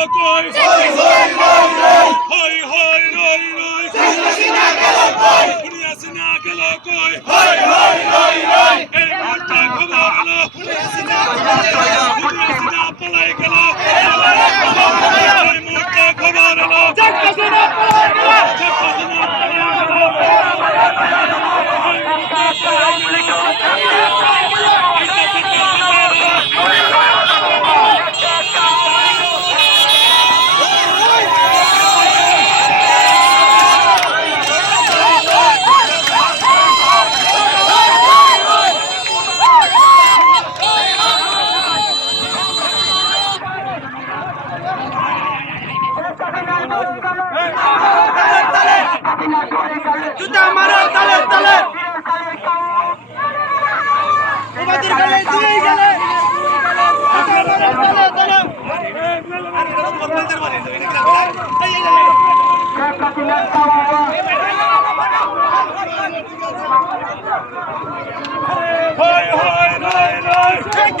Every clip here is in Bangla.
খুনে হাসিনা গেল কই? হই হই রই রই। খুনে হাসিনা গেল কই? এই মুহূর্তে খবর এলো। খুনে হাসিনা পলাই গেল। এই মুহূর্তে খবর এলো। শেখ হাসিনা পলাই গেল। শেখ হাসিনা পলাই গেল জুতা মারো তালে তালে। তোমাদের গেলে দুই গেলে হই রই রই শেখ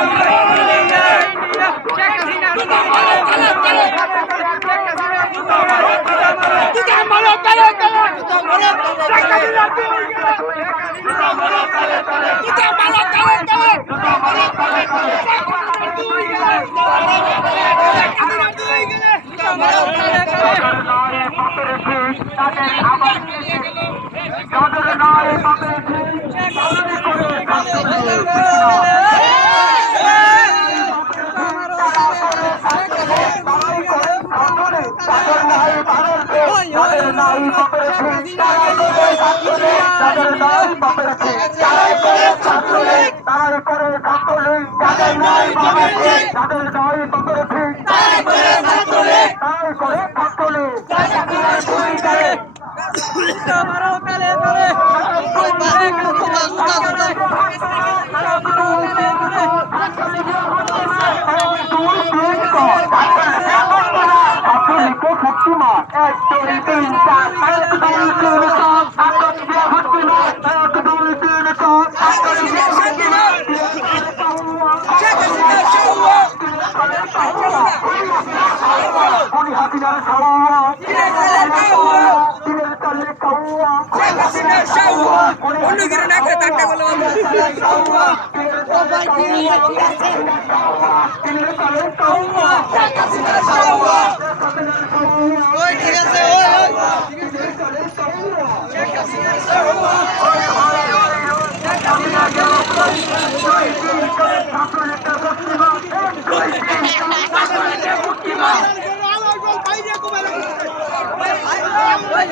শেখ হাসিনা গেল কই রই রই রই রই শেখ হাসিনা গেল কই গেল কই জুতা মারো তালে তালে জুতা মারো শেখ হাসিনা দুই গেলে জুতা মারো তালে তালে জুতা মারো তালে তালে জুতা মারো তালে তালে শেখ হাসিনা দুই গেলে জুতা মারো তালে শেখ হাসিনা দুই গেলে জুতা মারো তালে তালে Hey,